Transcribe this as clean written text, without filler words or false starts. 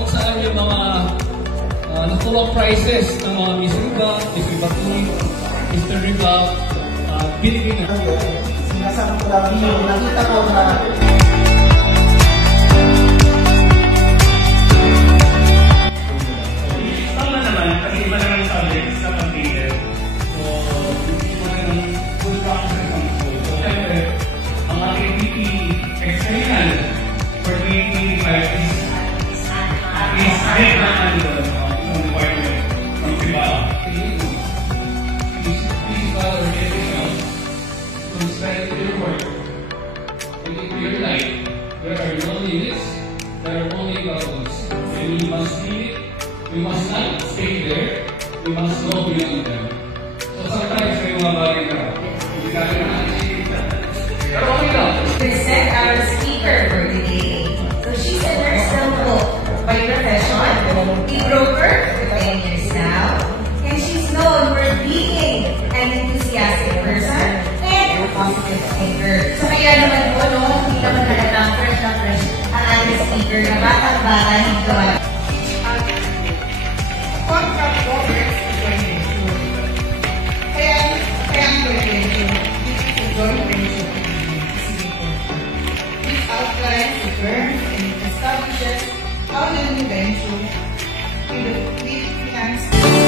kung saan yung mga nakuha prizes ng mga Miss Riva, Miss Riva Queen, Mr. Riva, binigay na. Sinasama ko lang yung nakita ko na tama naman, kasi iba naman yung subjects sa pag-leader. So, iba naman good practices ang school. So, syempre, ang ating VP external for 2025 is head na isang department from Cibao. This is our organization to spend your work in your life. There are no limits, there are only goals. And we must lead it, we must not stay there, we must go beyond them. So sometimes may mga bagay na hindi kami na-achieve. Pero okay lang. Present our speaker for today. So she's a nurse ng book by profession, a broker for 10 years now, and she's known for being an enthusiastic person and a positive thinker. So kaya naman po, no, hindi naman halatang fresh na fresh ang ating speaker na batang-bata dito. contract covers kaya ang prevention. This is a joint venture. This outlines the terms and establishes how the new venture will be financed.